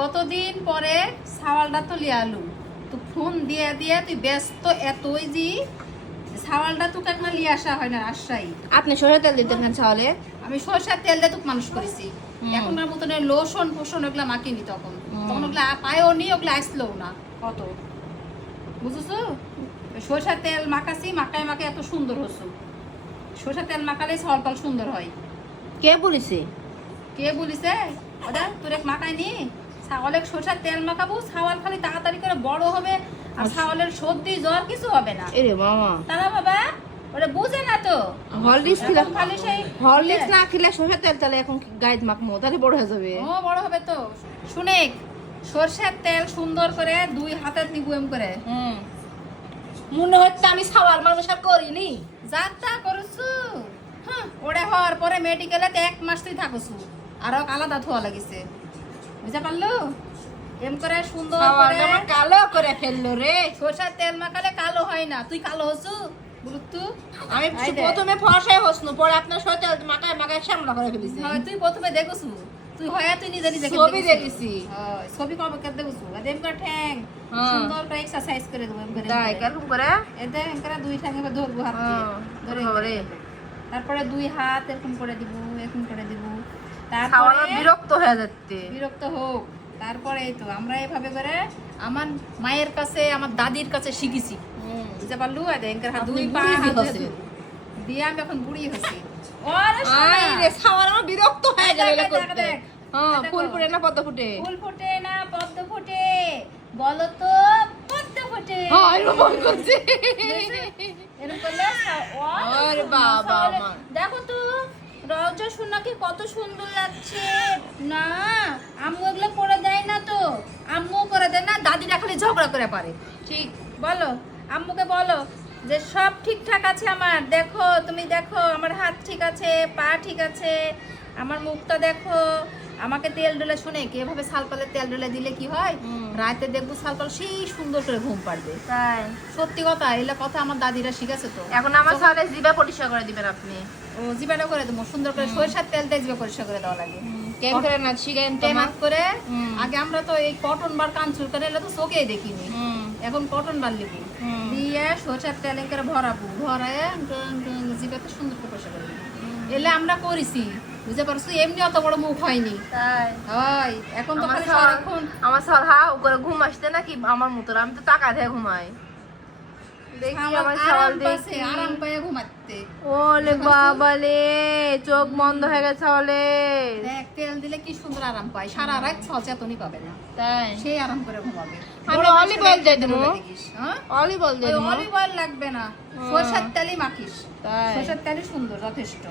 কতদিন পরে সাওয়ালটা তো লিয়ে আলু তো ফোন দিয়ে দিয়ে তুই ব্যস্ত এতই জি সাওয়ালটা তোকে একবার লিয়ে আসা হয় না রাজশাহী। আপনি সরষের তেল দিতেন কেন চাওয়ালে? আমি সরষের তেল দিয়ে তোকে মানুষ করেছি। এখনকার মতন লোশন ফোশন ওগুলা মাখিনি তখন তখন ওগুলা পায়েও নি, ওগুলা আসলেও না কত, বুঝেছো? সরষের তেল মাখাছি, মাখায় মাখায় এত সুন্দর হচ্ছে। সরষের তেল মাখালে সলপাল সুন্দর হয়। কে বলেছে? কে বলিছে? ওটা তোর এক মাখায় নি ছাগলের সরষের তেল মাখাবো, ছাগল খালি তাড়াতাড়ি করে বড় হবে আর ছাগলের সর্দি জ্বর কিছু হবে না। এরে মামা, তারা বাবা ওরা বুঝে না তো। হরলিক্স খেলে, এখন খালি সেই হরলিক্স না খেলে সরষের তেল তাহলে এখন গায়ে মাখমো, তাহলে বড় হয়ে যাবে। ও বড় হবে তো। শুনে সরষের তেল সুন্দর করে 2 হাতের দিবু এম করে। মনে হচ্ছে আমি সাওয়াল মানুষ আর করিনি। যাত্রা করছু হ্যাঁ, ওরে হওয়ার পরে মেডিকেলে 1 মাস তুই থাকছু আর আলাদা থোয়া লাগিছে, বুঝতে পারলো? এম করে সুন্দর করে আমার কালো করে ফেললো রে। সরষের তেল মাখালে কালো হয় না, তুই কালো হচ্ছু গুরুত্তু। আমি প্রথমে ফর্সাই হসনু, পরে আপনার সরষের তেল মাখায় মাখায় শ্যামলা করে ফেলেছি। হয় তুই প্রথমে দেখছু, তুই হয় তুই নিজে নিজে ছবি দেখেছি। ছবি কবে কে দেখছু এম করে ঠ্যাং সুন্দর করে এক্সারসাইজ করে দেবো এম করে। তাই কেরকম করে? এতে এম করে 2 ঠ্যাং এবার ধরবো হাত দিয়ে ধরে ধরে তারপরে 2 হাত এরকম করে দিব, এরকম করে দিব। সাওয়াল তারপরে বিরক্ত হয়ে যাচ্ছে। বিরক্ত হোক, তারপরে এই তো আমরা এভাবে করে আমার মায়ের কাছে আমার দাদির কাছে শিখেছি, বুঝতে পারলু? আর এনকার হাত 2 পা হাত দিয়ে আমি এখন বুড়ি হয়েছি। ওরে আই রে সাওয়াল আমার বিরক্ত হয়ে গেল এটা করতে। দেখ হ্যাঁ, ফুল ফুটে না পদ্ম ফুটে? ফুল ফোটে না পদ্ম ফোটে, বলো তো পদ্ম ফোটে। হ্যাঁ, এরকম মন করছে। এরকম করলে আরে বাবা আমার। দেখো তো রওজা সোনাকে কত সুন্দর লাগছে না। আম্মু এগুলো করে দেয় না তো, আম্মু করে দেয় না, দাদিরা খালি ঝগড়া করে পারে। ঠিক বলো, আম্মুকে বলো যে সব ঠিকঠাক আছে আমার, দেখো তুমি দেখো আমার হাত ঠিক আছে, পা ঠিক আছে, আমার মুখটা দেখো। আমাকে তেল ডলে শুনে কি এভাবে সালপালে তেল ডলে দিলে কি হয়, রাতে দেখবো সালপাল সেই সুন্দর করে ঘুম পাড়বে। তাই সত্যি কথা, এগুলা কথা আমার দাদিরা শিখেছে তো। এখন আমার সালে জিবা পরিষ্কার করে দিবেন আপনি। ও জিবাটা করে দেবো সুন্দর করে, সরিষার তেল দিয়ে জিবা পরিষ্কার করে দেওয়া লাগে। কেন করে না শিখেন তো মা? টেমাক করে আগে আমরা তো এই কটন বার কাঞ্চুর করে এলে তো চোখেই দেখিনি, এখন কটন বার লিবি দিয়ে সরষের তেল করে ভরাবো, ভরায় জিবাতে সুন্দর করে পরিষ্কার করে দিবি। এলে আমরা করেছি, বুঝতে পারছো? এমনি অত বড় মুখ হয়নি। তাই হয় এখন তো খালি আমার সারাক্ষণ আমার সাল হা করে ঘুম আসতে নাকি আমার মতো, আমি তো টাকা দিয়ে ঘুমাই। দেখি আমার সাওয়াল দেখি আরাম পায়ে ঘুমাতে। ওলে বাবা লে, চোখ বন্ধ হয়ে গেছে ওলে। দেখ তেল দিলে কি সুন্দর আরাম পায়, সারা রাত সচেতনই পাবে না, তাই সেই আরাম করে ঘুমাবে। আমি অলিভ অয়েল দিয়ে দেবো। দেখিস, হ্যাঁ অলিভ অয়েল দিয়ে দেবো। অলিভ অয়েল লাগবে না, সরষের তেলই মাখিস। তাই সরষের তেলই সুন্দর যথেষ্ট।